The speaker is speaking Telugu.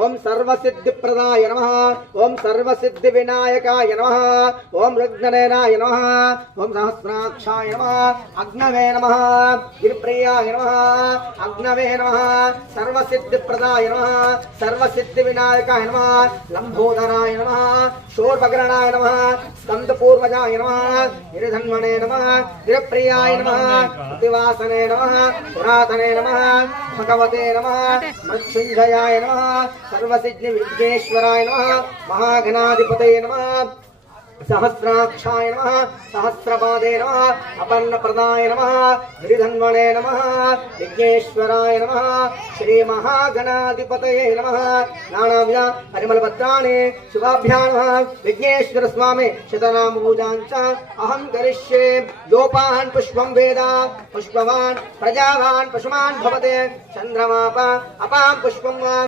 ఓం సర్వసిద్ధిప్రదాయ నమః ఓం సర్వసిద్ధివినాయకాయ నమః ఓం రుగ్ననేనాయ నమః ఓం సహస్రాక్షాయ నమః అగ్నవే నమః గిరిప్రియాయ నమః అగ్నవే నమః సర్వసిద్ధిప్రదాయ నమః సర్వసిద్ధివినాయకాయ నమః లంబోదరాయ నమః శూర్పకర్ణాయ నమః స్కందపూర్వజాయ నమః గిరిధన్వనే నమః గిరిప్రియాయ నమః ప్రతివాసనే నమః పురాతనే నమః భగవతే నమః మృత్యుంజయాయ నమః సర్వసిద్ధి విఘ్నేశ్వరాయ నమః మహాగణాధిపతయే నమః सहस्राक्षाय नमः सहस्रपादे नमः अपन्नप्रदाय नमः गिरिधन्वने नमः विघ्नेश्वराय नमः श्री महागणाधिपतये नमः नानाव्या परिमलपत्राणि शुभाभ्यां नमः विघ्नेश्वर स्वामी शतनाम पूजाञ्च अहं करिष्ये योपान् पुष्पं वेद पुष्पवान् प्रजावान् पशुमान् भवते चन्द्रमाप अपां पुष्पं